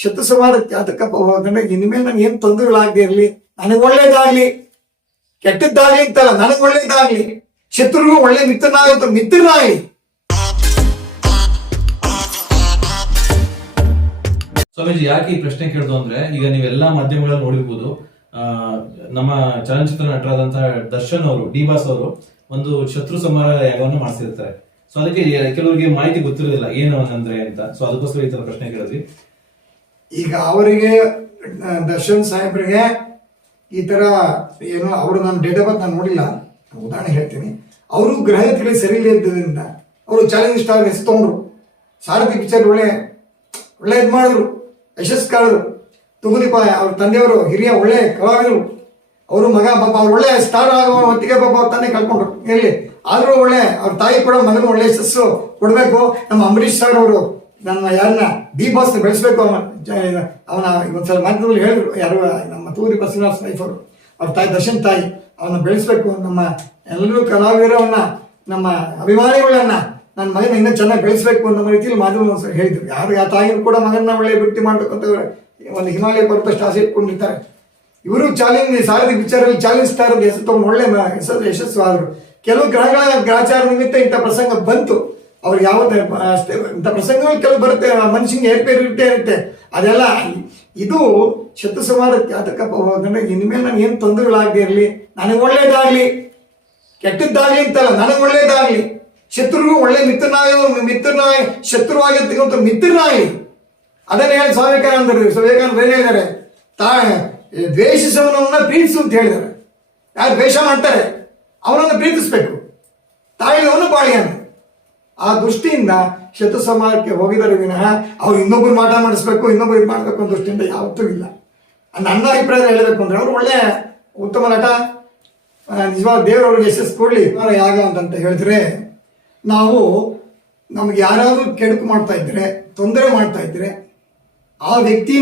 ಶತ್ರು ಸಂಹಾರಕ್ಕೆ ಅದಕ್ಕಪ್ಪ ಹೋದ್ರೆ ಇನ್ಮೇಲೆ ನನಗೆ ಏನು ತೊಂದರೆಗಳಾಗದೆ ಇರಲಿ, ನನಗೆ ಒಳ್ಳೇದಾಗ್ಲಿ, ಕೆಟ್ಟದ್ದಾಗ್ಲಿ ಅಂತಲ್ಲ, ನನಗೆ ಒಳ್ಳೇದಾಗ್ಲಿ, ಶತ್ರುಗೂ ಒಳ್ಳೆ ಮಿತ್ರನಾಗಲಿ. ಸ್ವಾಮೀಜಿ ಯಾಕೆ ಈ ಪ್ರಶ್ನೆ ಕೇಳ್ದು ಅಂದ್ರೆ, ಈಗ ನೀವೆಲ್ಲಾ ಮಾಧ್ಯಮಗಳಲ್ಲಿ ನೋಡಿರ್ಬೋದು, ನಮ್ಮ ಚಲನಚಿತ್ರ ನಟರಾದಂತಹ ದರ್ಶನ್ ಅವರು, ಡಿ ಬಾಸ್ ಅವರು ಒಂದು ಶತ್ರು ಸಂಹಾರ ಯಾಗವನ್ನು ಮಾಡಿಸಿರ್ತಾರೆ. ಸೊ ಅದಕ್ಕೆ ಕೆಲವರಿಗೆ ಮಾಹಿತಿ ಗೊತ್ತಿರೋದಿಲ್ಲ ಏನು ಅಂದ್ರೆ ಅಂತ. ಸೊ ಅದಕ್ಕೋಸ್ಕರ ಈ ತರ ಪ್ರಶ್ನೆ ಕೇಳಿದ್ವಿ. ಈಗ ಅವರಿಗೆ ದರ್ಶನ್ ಸಾಹೇಬ್ರಿಗೆ ಈ ತರ ಏನು, ಅವರು ನಾನು ಡೇಟ್ ಆಫ್ ಬರ್ತ್ ನಾನು ನೋಡಿಲ್ಲ, ಉದಾಹರಣೆ ಹೇಳ್ತೀನಿ. ಅವರು ಗ್ರಹಗತಿಗಳು ಸರಿ ಇಲ್ಲದ್ರಿಂದ ಅವರು ಚಾಲೆಂಜ್ ಸ್ಟಾರ್ ಹೆಸರು ತಗೊಂಡ್ರು. ಸಾರಥಿ ಪಿಕ್ಚರ್ ಒಳ್ಳೆ ಇದು ಮಾಡಿದ್ರು, ಯಶಸ್ಸು ಕಾಳಿದ್ರು. ತುಗುದೀಪ ಅವ್ರ ತಂದೆಯವರು ಹಿರಿಯ ಒಳ್ಳೆ ಕಲಾವಿದರು, ಅವರು ಮಗ ಪಾಪ ಅವ್ರು ಒಳ್ಳೆ ಸ್ಟಾರ್ ಆಗೋ ಹೊತ್ತಿಗೆ ಪಾಪ ಅವ್ರ ತಂದೆ ಕಳ್ಕೊಂಡ್ರು. ಎಲ್ಲಿ ಆದ್ರೂ ಒಳ್ಳೆ ಅವ್ರ ತಾಯಿ ಕೂಡ ಮಗನ ಒಳ್ಳೆ ಯಶಸ್ಸು ಕೊಡ್ಬೇಕು. ನಮ್ಮ ಅಂಬರೀಶ್ ಸರ್ ಅವರು ಯಾರನ್ನ ಡಿ ಬಾಸ್ ಬೆಳೆಸ್ಬೇಕು, ಅವನ ಒಂದ್ಸಲ ಮಾಧ್ಯಮದಲ್ಲಿ ಹೇಳಿದ್ರು, ಯಾರು ನಮ್ಮ ತುಗುದೀಪ ಶ್ರೀನಿವಾಸ ಲೈಫ್ ಅವರು, ಅವ್ರ ತಾಯಿ ದರ್ಶನ್ ತಾಯಿ, ಅವನ್ನ ಬೆಳೆಸ್ಬೇಕು, ನಮ್ಮ ಎಲ್ಲರೂ ಕಲಾವಿದರವನ್ನ, ನಮ್ಮ ಅಭಿಮಾನಿಗಳನ್ನ ನನ್ನ ಮಗನ ಇನ್ನೂ ಚೆನ್ನಾಗಿ ಬೆಳೆಸ್ಬೇಕು ಅನ್ನೋ ರೀತಿಯಲ್ಲಿ ಮಾಧ್ಯಮ ಒಂದ್ಸಲ ಹೇಳಿದ್ರು. ಯಾರು ಆ ತಾಯಿನೂ ಕೂಡ ಮಗನ ಒಳ್ಳೆ ಭೇಟಿ ಮಾಡ್ಬೇಕು ಅಂತ ಒಂದು ಹಿಮಾಲಯ ಪರ್ವತಷ್ಟು ಆಸೆ ಇಟ್ಕೊಂಡಿರ್ತಾರೆ. ಇವರು ಸಾರಥಿ ಪಿಕ್ಚರಲ್ಲಿ ಚಾಲೆಂಜ್ ಸ್ಟಾರ್ ಹೆಸರು ತಗೊಂಡು ಒಳ್ಳೆ ಯಶಸ್ಸು ಆದರು. ಕೆಲವು ಗ್ರಹಚಾರ ನಿಮಿತ್ತ ಇಂಥ ಪ್ರಸಂಗ ಬಂತು. ಅವ್ರಿಗೆ ಯಾವತ್ತ ಇಂಥ ಪ್ರಸಂಗಗಳು ಕೆಲವು ಬರುತ್ತೆ, ಮನುಷ್ಯನಿಗೆ ಏರ್ಪೇರು ಇರುತ್ತೆ. ಅದೆಲ್ಲ ಇದು ಶತ್ರು ಸಂಹಾರಕ್ಕೆ ಅದಕ್ಕಪ್ಪ ಹೋದ್ರೆ ಇನ್ಮೇಲೆ ನನಗೆ ಏನು ತೊಂದರೆಗಳಾಗದೆ ಇರಲಿ, ನನಗೆ ಒಳ್ಳೇದಾಗ್ಲಿ, ಕೆಟ್ಟದ್ದಾಗ್ಲಿ ಅಂತಲ್ಲ, ನನಗೆ ಒಳ್ಳೇದಾಗ್ಲಿ, ಶತ್ರುಗೂ ಒಳ್ಳೆ ಮಿತ್ರನಾಗಿ ಶತ್ರುವಾಗಿರ್ತಕ್ಕಂಥ ಮಿತ್ರನಾಗಲಿ. ಅದನ್ನ ಹೇಳಿ ವಿವೇಕಾನಂದರು ಏನ್ ಹೇಳಿದ್ದಾರೆ, ದ್ವೇಷಿಸುವವನನ್ನ ಪ್ರೀತಿಸು ಅಂತ ಹೇಳಿದ್ದಾರೆ. ಯಾರು ದ್ವೇಷ ಮಾಡ್ತಾರೆ ಅವನನ್ನು ಪ್ರೀತಿಸ್ಬೇಕು, ತಾಯಿಯವನು ಬಾಳಿಯನ್ನು. ಆ ದೃಷ್ಟಿಯಿಂದ ಶತ್ರು ಸಂಹಾರಕ್ಕೆ ಹೋಗಿದ್ದಾರೆ ವಿನಃ ಅವ್ರು ಇನ್ನೊಬ್ಬರು ಮಾಟ ಮಾಡಿಸ್ಬೇಕು, ಇನ್ನೊಬ್ಬರು ಇದು ಮಾಡಬೇಕು ಅನ್ನೋ ದೃಷ್ಟಿಯಿಂದ ಯಾವತ್ತೂ ಇಲ್ಲ. ನನ್ನ ಅಭಿಪ್ರಾಯ ಹೇಳಬೇಕು ಅಂದ್ರೆ ಅವರು ಒಳ್ಳೆ ಉತ್ತಮ ನಟ, ನಿಜವಾದ ದೇವರವ್ರಿಗೆ ಯಶಸ್ಸು ಕೊಡ್ಲಿ ಯಾಗ ಅಂತ ಹೇಳಿದ್ರೆ, ನಮ್ಗೆ ಯಾರಾದ್ರೂ ಕೆಡುಕು ಮಾಡ್ತಾ ಇದ್ರೆ, ತೊಂದರೆ ಮಾಡ್ತಾ ಇದ್ರೆ, ಆ ವ್ಯಕ್ತಿ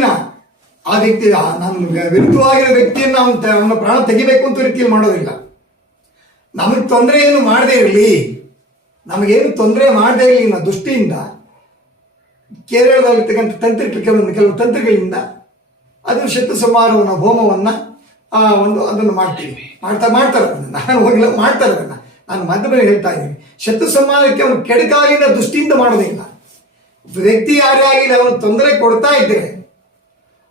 ನಮ್ಮ ವಿರುದ್ಧವಾಗಿರೋ ವ್ಯಕ್ತಿಯನ್ನು ಅವನ ಪ್ರಾಣ ತೆಗಿಬೇಕು ಅಂತ ರೀತಿಯಲ್ಲಿ ಮಾಡೋದಿಲ್ಲ. ನಮಗೆ ತೊಂದರೆ ಏನು ಮಾಡದೇ ಇರಲಿ, ನಮಗೇನು ತೊಂದರೆ ಮಾಡದೇ ಇರಲಿ ಅನ್ನೋ ದೃಷ್ಟಿಯಿಂದ ಕೇರಳದಲ್ಲಿರ್ತಕ್ಕಂಥ ಕೆಲವು ತಂತ್ರಗಳಿಂದ ಅದು ಶತ್ರು ಸಂಹಾರವನ್ನ ಹೋಮವನ್ನು ಅದನ್ನು ಮಾಡ್ತಾರೆ. ನಾನು ಹೋಗಿಲ್ಲ, ಮಾಡ್ತಾರೆ ಅದನ್ನು. ನಾನು ಮಾಧ್ಯಮದಲ್ಲಿ ಹೇಳ್ತಾ ಇದ್ದೀನಿ, ಶತ್ರು ಸಂಹಾರಕ್ಕೆ ಅವನು ಕೆಡಕಾಲಿನ ದೃಷ್ಟಿಯಿಂದ ಮಾಡೋದಿಲ್ಲ. ವ್ಯಕ್ತಿ ಯಾರೇ ಆಗಿಲ್ಲ, ಅವನು ತೊಂದರೆ ಕೊಡ್ತಾ ಇದ್ದರೆ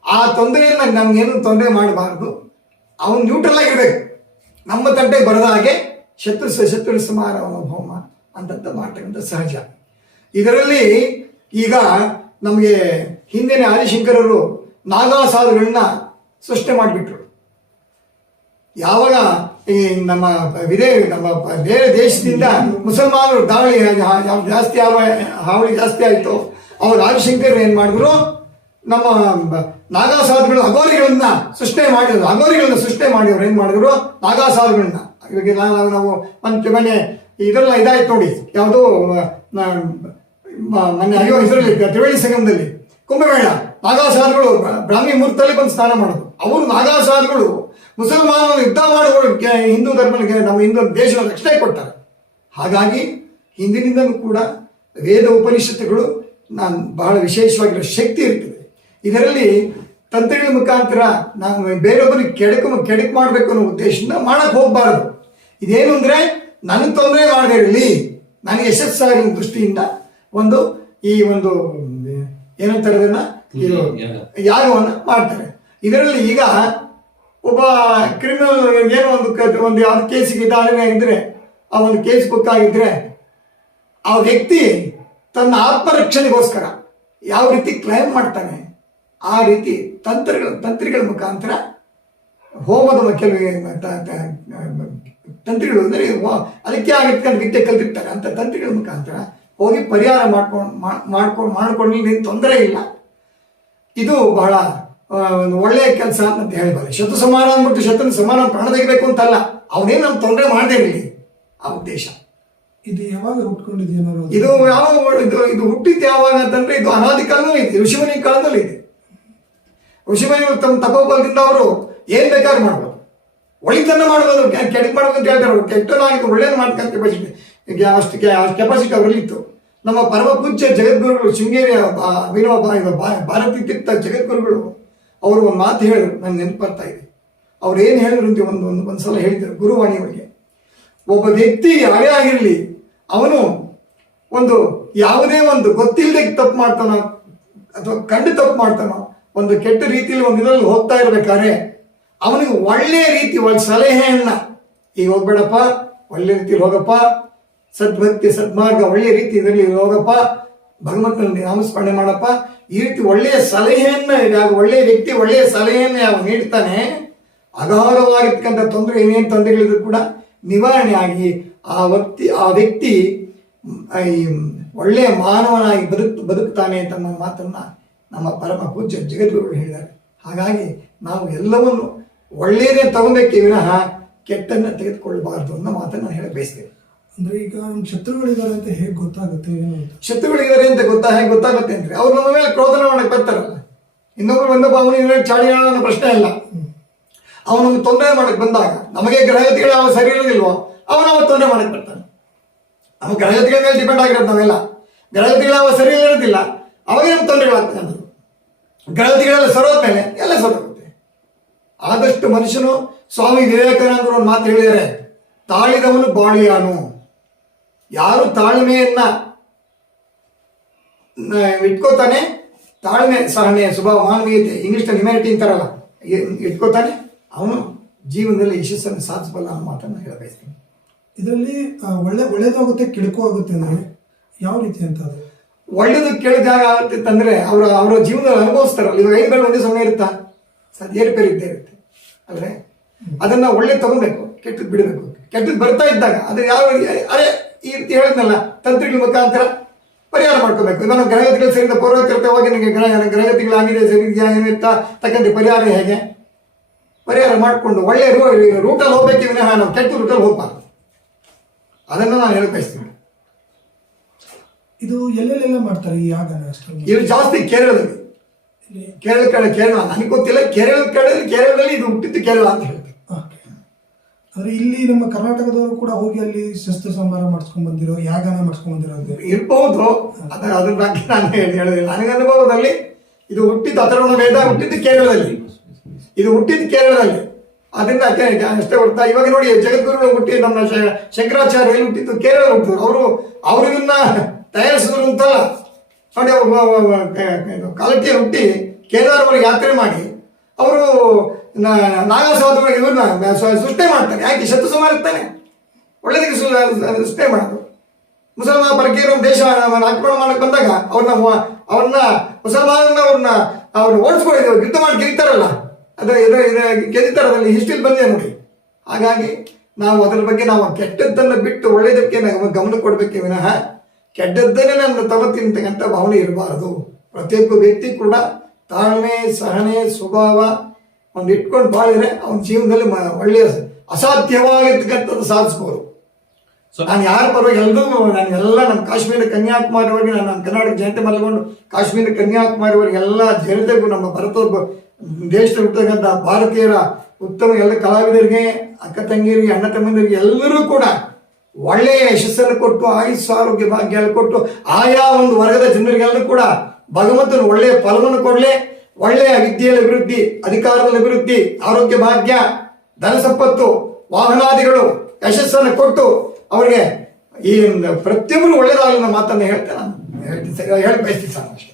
ಆ ತೊಂದರೆಯನ್ನು ನಮ್ಗೇನು ತೊಂದರೆ ಮಾಡಬಾರ್ದು, ಅವನು ನ್ಯೂಟ್ರಲ್ ಆಗಿರ್ಬೇಕು. ನಮ್ಮ ತಂಟೆಗೆ ಬರದ ಹಾಗೆ ಶತ್ರು ಸಂಹಾರ ಹೋಮ ಅಂತಂತ ಮಾಡ್ತಕ್ಕಂಥ ಸಹಜ. ಇದರಲ್ಲಿ ಈಗ ನಮಗೆ ಹಿಂದಿನ ಆದಿಶಂಕರರು ನಾಗಾಸಾಧುಗಳನ್ನ ಸೃಷ್ಟಿ ಮಾಡಿಬಿಟ್ರು. ಯಾವಾಗ ಈ ನಮ್ಮ ಬೇರೆ ದೇಶದಿಂದ ಮುಸಲ್ಮಾನರು ದಾಳಿ ಹಾವಳಿ ಜಾಸ್ತಿ ಆಯಿತು, ಅವ್ರು ಆದಿಶಂಕರ್ ಏನು ಮಾಡಿದ್ರು, ನಮ್ಮ ನಾಗಾಸಾಧುಗಳು ಅಘೋರಿಗಳನ್ನ ಸೃಷ್ಟಿ ಮಾಡಿದವರು ಏನು ಮಾಡಿದ್ರು, ನಾಗಾಸಾಧುಗಳನ್ನ. ಇವಾಗ ನಾವು ಮನೆ ಇದೆಲ್ಲ ಇದಾಯ್ತು ನೋಡಿ, ಯಾವುದೋ ಮೊನ್ನೆ ಇದರಲ್ಲಿ ತ್ರಿವೇಣಿ ಸಂಗಮದಲ್ಲಿ ಕುಂಭಮೇಳ, ನಾಗಾಸಾಧುಗಳು ಬ್ರಾಹ್ಮಿ ಮುಹೂರ್ತದಲ್ಲಿ ಬಂದು ಸ್ನಾನ ಮಾಡೋದು. ಅವರು ನಾಗಾಸಾಧುಗಳು ಮುಸಲ್ಮಾನರು ಯುದ್ಧ ಮಾಡುವ ಹಿಂದೂ ಧರ್ಮಕ್ಕೆ, ನಮ್ಮ ಹಿಂದೂ ದೇಶದ ರಕ್ಷಣೆ ಕೊಡ್ತಾರೆ. ಹಾಗಾಗಿ ಹಿಂದಿನಿಂದಲೂ ಕೂಡ ವೇದ ಉಪನಿಷತ್ತುಗಳು ಬಹಳ ವಿಶೇಷವಾಗಿರೋ ಶಕ್ತಿ ಇರ್ತದೆ. ಇದರಲ್ಲಿ ತಂತ್ರಗಳ ಮುಖಾಂತರ ನಾವು ಬೇರೊಬ್ಬರಿಗೆ ಕೆಡಕು ಮಾಡಬೇಕು ಅನ್ನೋ ಉದ್ದೇಶದಿಂದ ಮಾಡಕ್ಕೆ ಹೋಗಬಾರದು. ಇದೇನು ಅಂದರೆ ನನಗೆ ತೊಂದರೆ ಮಾಡದೇ ಇರಲಿ, ನನಗೆ ಯಶಸ್ಸಾಗಿರೋ ದೃಷ್ಟಿಯಿಂದ ಈ ಒಂದು ಏನಂತಾರೆ ಅದನ್ನ, ಇದು ಯಾಗವನ್ನು ಮಾಡ್ತಾರೆ. ಇದರಲ್ಲಿ ಈಗ ಒಬ್ಬ ಕ್ರಿಮಿನಲ್ ಏನೋ ಒಂದು ಯಾವ್ದು ಕೇಸಿಗೆ ಇದಾಗನೇ ಇದ್ರೆ, ಆ ಒಂದು ಕೇಸ್ ಬುಕ್ ಆಗಿದ್ರೆ, ಆ ವ್ಯಕ್ತಿ ತನ್ನ ಆತ್ಮರಕ್ಷಣೆಗೋಸ್ಕರ ಯಾವ ರೀತಿ ಕ್ಲೈಮ್ ಮಾಡ್ತಾನೆ, ಆ ರೀತಿ ತಂತ್ರಿಗಳ ಮುಖಾಂತರ ಹೋಮದ ಕೆಲವು ತಂತ್ರಿಗಳು ಅಂದರೆ ಅದಕ್ಕೆ ಆಗಿರ್ತಾರೆ, ವಿದ್ಯೆ ಕಲ್ತಿರ್ತಾರೆ ಅಂತ ತಂತ್ರಿಗಳ ಮುಖಾಂತರ ಹೋಗಿ ಪರಿಹಾರ ಮಾಡ್ಕೊಂಡು ನೀನು ತೊಂದರೆ ಇಲ್ಲ. ಇದು ಬಹಳ ಒಂದು ಒಳ್ಳೆಯ ಕೆಲಸ ಅಂತ ಹೇಳ್ಬಾರ್ದು. ಶತ್ರು ಸಮಾನ ಅಂದ್ಬಿಟ್ಟು ಶತ್ರು ಸಮಾನ ಪ್ರಾಣ ತೆಗಿಬೇಕು ಅಂತಲ್ಲ, ಅವನೇನು ನಮ್ಗೆ ತೊಂದರೆ ಮಾಡದೇ ಇರಲಿ, ಆ ಉದ್ದೇಶ. ಇದು ಯಾವಾಗ ಹುಟ್ಕೊಂಡಿದೆಯೋ ಇದು ಹುಟ್ಟಿದ್ದು ಯಾವಾಗ ಅಂತಂದ್ರೆ, ಇದು ಅನಾದಿ ಕಾಲದಲ್ಲಿ ಇದೆ, ಋಷಿಮುನಿ ಕಾಲದಲ್ಲಿ ಇದೆ. ಋಷಿಮುನಿಗಳು ತಮ್ಮ ತಪೋಬಲದಿಂದ ಅವರು ಏನ್ ಬೇಕಾದ್ರೂ ಮಾಡ್ಬೋದು, ಒಳಿತನ್ನ ಮಾಡ್ಬೋದು, ಕೆಡಕ್ ಮಾಡ್ಬೇಕು ಅಂತ ಹೇಳ್ತಾರೆ. ಕೆಟ್ಟನಾಗಿದ್ದು ಒಳ್ಳೇದು ಮಾಡ್ಕೊಂತ ಕೆಪಾಸಿಟಿ ಅವರಲ್ಲಿ ಇತ್ತು. ನಮ್ಮ ಪರಮ ಪೂಜ್ಯ ಜಗದ್ಗುರುಗಳು ಶೃಂಗೇರಿಯ ಭಾರತೀ ತೀರ್ಥ ಜಗದ್ಗುರುಗಳು ಅವರು ಒಂದು ಮಾತು ಹೇಳಿದ್ರು, ನನಗೆ ನೆನಪು ಬರ್ತಾ ಇದೆ. ಅವ್ರು ಏನು ಹೇಳಿದ್ರು ಅಂತ ಒಂದ್ಸಲ ಹೇಳಿದರು ಗುರುವಾಣಿಯವರಿಗೆ. ಒಬ್ಬ ವ್ಯಕ್ತಿ ಯಾರೇ ಆಗಿರಲಿ, ಅವನು ಒಂದು ಯಾವುದೇ ಒಂದು ಗೊತ್ತಿಲ್ಲದೆ ತಪ್ಪು ಮಾಡ್ತಾನೋ ಅಥವಾ ಕಂಡು ತಪ್ಪು ಮಾಡ್ತಾನೋ, ಒಂದು ಕೆಟ್ಟ ರೀತಿಯಲ್ಲಿ ಒಂದು ಇದರಲ್ಲಿ ಹೋಗ್ತಾ ಇರ್ಬೇಕಾದ್ರೆ ಅವನಿಗೆ ಒಳ್ಳೆಯ ರೀತಿ ಒಳ್ಳೆ ಸಲಹೆಯನ್ನ, ಈಗ ಹೋಗ್ಬೇಡಪ್ಪ, ಒಳ್ಳೆ ರೀತಿಯಲ್ಲಿ ಹೋಗಪ್ಪ, ಸದ್ಭಕ್ತಿ ಸದ್ಮಾರ್ಗ ಒಳ್ಳೆಯ ರೀತಿ ಇದರಲ್ಲಿ ಹೋಗಪ್ಪ, ಭಗವಂತನ ನಾಮಸ್ಮರಣೆ ಮಾಡಪ್ಪ, ಈ ರೀತಿ ಒಳ್ಳೆಯ ಸಲಹೆಯನ್ನ ಯಾವ ಒಳ್ಳೆಯ ವ್ಯಕ್ತಿ ಒಳ್ಳೆಯ ಸಲಹೆಯನ್ನು ಯಾವ ನೀಡ್ತಾನೆ, ಅಗಾಧವಾಗಿರ್ತಕ್ಕಂಥ ತೊಂದರೆ ಏನೇನು ತೊಂದರೆಗಳಿದ್ರು ಕೂಡ ನಿವಾರಣೆ ಆಗಿ ಆ ವ್ಯಕ್ತಿ ಈ ಒಳ್ಳೆಯ ಮಾನವನಾಗಿ ಬದುಕ್ತಾನೆ ಅಂತ ನನ್ನ ಮಾತನ್ನ ನಮ್ಮ ಪರಮ ಪೂಜ್ಯ ಜಗದ್ಗುರುಗಳು ಹೇಳಿದ್ದಾರೆ. ಹಾಗಾಗಿ ನಾವು ಎಲ್ಲವನ್ನು ಒಳ್ಳೆಯದೇ ತಗೋಬೇಕೇ ವಿನಃ ಕೆಟ್ಟನ್ನ ತೆಗೆದುಕೊಳ್ಳಬಾರ್ದು ಅನ್ನೋ ಮಾತನ್ನು ನಾನು ಹೇಳಿ ಬಯಸ್ತೇನೆ. ಅಂದ್ರೆ ಈಗ ನಮ್ಮ ಶತ್ರುಗಳಿದ್ದಾರೆ ಅಂತ ಹೇಗೆ ಗೊತ್ತಾಗುತ್ತೆ? ಏನು ಅಂತ ಶತ್ರುಗಳಿದ್ದಾರೆ ಅಂತ ಹೇಗೆ ಗೊತ್ತಾಗುತ್ತೆ ಅಂದ್ರೆ ಅವ್ರು ನಮ್ಮ ಮೇಲೆ ಕ್ರೋಧನ ಮಾಡಕ್ಕೆ ಬರ್ತಾರಲ್ಲ. ಇನ್ನೊಬ್ಬ ಅವನಿಗೆ ಚಾಡಿ ಅನ್ನೋ ಪ್ರಶ್ನೆ ಇಲ್ಲ. ಅವನನ್ನು ತೊಂದರೆ ಮಾಡಕ್ಕೆ ಬಂದಾಗ ನಮಗೆ ಗ್ರಹಗತಿಗಳು ಯಾವ ಸರಿ ಇರೋದಿಲ್ವೋ ಅವನು ತೊಂದರೆ ಮಾಡಕ್ಕೆ ಬರ್ತಾನೆ. ನಮ್ಮ ಗ್ರಹಗತಿಗಳ ಮೇಲೆ ಡಿಪೆಂಡ್ ಆಗಿರೋದು ನಾವೆಲ್ಲ. ಗ್ರಹಗತಿಗಳು ಯಾವ ಸರಿ ಇರೋದಿಲ್ಲ, ಅವಾಗ ನಮ್ಗೆ ತೊಂದರೆಗಳಾಗ್ತದೆ. ಗ್ರಹಗತಿಗಳೆಲ್ಲ ಸರೋದ್ಮೇಲೆ ಎಲ್ಲ ಸರೋಗುತ್ತೆ. ಆದಷ್ಟು ಮನುಷ್ಯನು, ಸ್ವಾಮಿ ವಿವೇಕಾನಂದರು ಒಂದು ಮಾತು ಹೇಳಿದ್ದಾರೆ, ತಾಳಿದವನು ಬಾಳಿಯಾನು. ಯಾರು ತಾಳ್ಮೆಯನ್ನ ಇಟ್ಕೋತಾನೆ, ತಾಳ್ಮೆ ಸಹನೆ ಸ್ವಭಾವ ಮಾನವೀಯತೆ ಇಂಗ್ಲಿಷ್ನಲ್ಲಿ ಹ್ಯುಮ್ಯಾನಿಟಿ ಅಂತಾರಲ್ಲ, ಇಟ್ಕೋತಾನೆ, ಅವನು ಜೀವನದಲ್ಲಿ ಯಶಸ್ಸನ್ನು ಸಾಧಿಸಬಲ್ಲ ಅನ್ನೋ ಮಾತನ್ನು ಹೇಳಬಯಸ್ತೀನಿ. ಇದರಲ್ಲಿ ಒಳ್ಳೇದಾಗುತ್ತೆ ಕೆಡುಕು ಆಗುತ್ತೆ ಅಂದ್ರೆ ಯಾವ ರೀತಿ ಅಂತ? ಅದು ಒಳ್ಳೇದು ಕೇಳಿದಾಗ ಆಗುತ್ತೆ ಅಂತಂದ್ರೆ ಅವರ ಜೀವನದಲ್ಲಿ ಅನುಭವಿಸ್ತಾರಲ್ಲ. ಇವಾಗ 5 ಬೆಳೆ ಒಂದೇ ಸಮಯ ಇರುತ್ತಾ? ಏರುಪೇರು ಇದ್ದೇ ಇರುತ್ತೆ ಅಲ್ವೇ? ಅದನ್ನ ಒಳ್ಳೆ ತಗೋಬೇಕು, ಕೆಟ್ಟದ್ದು ಬಿಡಬೇಕು. ಕೆಟ್ಟದ್ದು ಬರ್ತಾ ಇದ್ದಾಗ ಅದು ಅರೆ ಈ ರೀತಿ ಹೇಳಿದ್ನಲ್ಲ, ತಂತ್ರಿಗಳ ಮುಖಾಂತರ ಪರಿಹಾರ ಮಾಡ್ಕೋಬೇಕು. ಇವಾಗ ಗ್ರಹಗತಿಗಳು ಸೇರಿದ ಪೂರ್ವಕರ್ತವಾಗಿ ನನಗೆ ಗ್ರಹಗತಿಗಳಾಗಿದೆ ಸರಿದೆಯಾ ಏನಿರ್ತಾ ತಕ್ಕಂತೆ ಪರಿಹಾರ ಹೇಗೆ ಪರಿಹಾರ ಮಾಡಿಕೊಂಡು ಒಳ್ಳೆ ರೂಟಲ್ಲಿ ಹೋಗ್ಬೇಕೆ ವಿನಃ ನಾವು ಕೆಟ್ಟ ರೂಟಲ್ಲಿ ಹೋಗ್ಬಾರ್ದು. ಅದನ್ನು ನಾನು ಹೇಳಕ್ ಬಯಸ್ತೀನಿ. ಇದು ಎಲ್ಲೆಲ್ಲೆಲ್ಲ ಮಾಡ್ತಾರೆ ಈ ಯಾಗನ? ಇದು ಜಾಸ್ತಿ ಕೇರಳದಲ್ಲಿ. ಕೇರಳ ನನಗೆ ಗೊತ್ತಿಲ್ಲ. ಕೇರಳದಲ್ಲಿ ಇದು ಹುಟ್ಟಿದ್ದು ಕೇರಳ ಅಂತ ಹೇಳ್ತಾರೆ. ಅಂದ್ರೆ ಇಲ್ಲಿ ನಮ್ಮ ಕರ್ನಾಟಕದವರು ಕೂಡ ಹೋಗಿ ಅಲ್ಲಿ ಶಸ್ತ್ರ ಸಂಹಾರ ಮಾಡಿಸ್ಕೊಂಡ್ ಬಂದಿರೋ, ಯಾಗನ ಮಾಡಿಸ್ಕೊಂಡ್ ಬಂದಿರೋ ಇರ್ಬಹುದು. ಅದ್ರ ಬಗ್ಗೆ ನಾನು ಹೇಳೋದಿಲ್ಲ. ನನಗೆ ಅನುಭವದಲ್ಲಿ ಇದು ಹುಟ್ಟಿದ್ದು ಅಥರ್ವಣ ವೇದ ಹುಟ್ಟಿದ್ದು ಕೇರಳದಲ್ಲಿ. ಅದರಿಂದ ಅಷ್ಟೇ ಹೊರತಾ. ಇವಾಗ ನೋಡಿ, ಜಗದ್ಗುರುಗಳು ಹುಟ್ಟಿ ನಮ್ಮ ಶಂಕರಾಚಾರ್ಯ ಎಲ್ಲಿ ಹುಟ್ಟಿದ್ದು? ಕೇರಳ ಹುಟ್ಟಿದ್ರು. ಅವರು ಇದನ್ನ ತಯಾರಿಸಿದ್ರು ಅಂತಲ್ಲ ನೋಡಿ. ಅವರು ಕಾಲಕ್ಕೆ ಹುಟ್ಟಿ ಕೇದಾರವರೆಗೆ ಯಾತ್ರೆ ಮಾಡಿ ಅವರು ನಾಗಾಸಾಧುಗಳಿಗೆ ಇವ್ರನ್ನ ಸೃಷ್ಟಿ ಮಾಡ್ತಾರೆ. ಯಾಕೆ? ಶತ್ರು ಸಂಹಾರ ಇರ್ತಾನೆ, ಒಳ್ಳೆದಕ್ಕೆ ಸೃಷ್ಟಿ ಮಾಡೋದು. ಮುಸಲ್ಮಾನ ಪರಕೀಯರು ದೇಶ ಆಕ್ರಮಣ ಮಾಡಕ್ಕೆ ಬಂದಾಗ ಅವ್ರನ್ನ ಮುಸಲ್ಮಾನ ಅವ್ರನ್ನ ಓಡಿಸ್ಕೊಂಡಿದ್ದೇವೆ, ಯುದ್ಧ ಮಾಡಿ ಗೆಲ್ತಾರಲ್ಲ, ಗೆದ್ದಿತಾರೆ. ಅದರಲ್ಲಿ ಹಿಸ್ಟ್ರಿಲಿ ಬಂದಿದೆ ನೋಡಿ. ಹಾಗಾಗಿ ನಾವು ಅದರ ಬಗ್ಗೆ ನಾವು ಕೆಟ್ಟದ್ದನ್ನು ಬಿಟ್ಟು ಒಳ್ಳೆಯದಕ್ಕೆ ನಾವು ಗಮನ ಕೊಡಬೇಕೆ ವಿನಃ ಕೆಟ್ಟದ್ದನ್ನೇ ನಾನು ತಗೋತೀನಿ ಅಂತಕ್ಕಂಥ ಭಾವನೆ ಇರಬಾರದು. ಪ್ರತಿಯೊಬ್ಬ ವ್ಯಕ್ತಿ ಕೂಡ ತಾಳ್ಮೆ ಸಹನೆ ಸ್ವಭಾವ ಒಂದು ಇಟ್ಕೊಂಡು ಬಾಳಿದ್ರೆ ಅವನ ಜೀವನದಲ್ಲಿ ಒಳ್ಳೆಯ ಅಸಾಧ್ಯವಾಗಿರ್ತಕ್ಕಂಥದ್ದು ಸಾಧಿಸ್ಬೋದು. ನಾನು ಯಾರ ಪರವಾಗಿ ನಾನೆಲ್ಲ ನಮ್ಮ ಕಾಶ್ಮೀರ ಕನ್ಯಾಕುಮಾರಿವರೆಗೆ ನಾನು ಕರ್ನಾಟಕ ಜನತೆ ಮಲ್ಕೊಂಡು ಕಾಶ್ಮೀರ ಕನ್ಯಾಕುಮಾರಿವರೆಗೆ ಎಲ್ಲ ಜನತೆಗೂ ನಮ್ಮ ದೇಶದಲ್ಲಿರ್ತಕ್ಕಂಥ ಭಾರತೀಯರ ಉತ್ತಮ ಎಲ್ಲ ಕಲಾವಿದರಿಗೆ, ಅಕ್ಕ ತಂಗಿಯರಿಗೆ, ಅಣ್ಣ ತಮ್ಮಂದಿರಿಗೆ ಎಲ್ಲರೂ ಕೂಡ ಒಳ್ಳೆಯ ಯಶಸ್ಸನ್ನು ಕೊಟ್ಟು ಆಯುಷ್ ಆರೋಗ್ಯ ಭಾಗ್ಯ ಕೊಟ್ಟು ಆಯಾ ಒಂದು ವರ್ಗದ ಜನರಿಗೆಲ್ಲರೂ ಕೂಡ ಭಗವಂತನು ಒಳ್ಳೆಯ ಫಲವನ್ನು ಕೊಡಲಿ. ಒಳ್ಳೆಯ ವಿದ್ಯೆಯಲ್ಲಿ ಅಭಿವೃದ್ಧಿ, ಅಧಿಕಾರದಲ್ಲಿ ಅಭಿವೃದ್ಧಿ, ಆರೋಗ್ಯ ಭಾಗ್ಯ, ಧನ ಸಂಪತ್ತು, ವಾಹನಾದಿಗಳು ಯಶಸ್ಸನ್ನು ಕೊಟ್ಟು ಅವರಿಗೆ ಈ ಪ್ರತಿಯೊಬ್ಬರು ಒಳ್ಳೆಯದಾಗಲಿ ಅನ್ನೋ ಮಾತನ್ನು ಹೇಳ್ತೇನೆ. ನಾನು ಹೇಳಿ ಬಯಸ್ತೀನಿ ಸರ್ ಅಷ್ಟೇ.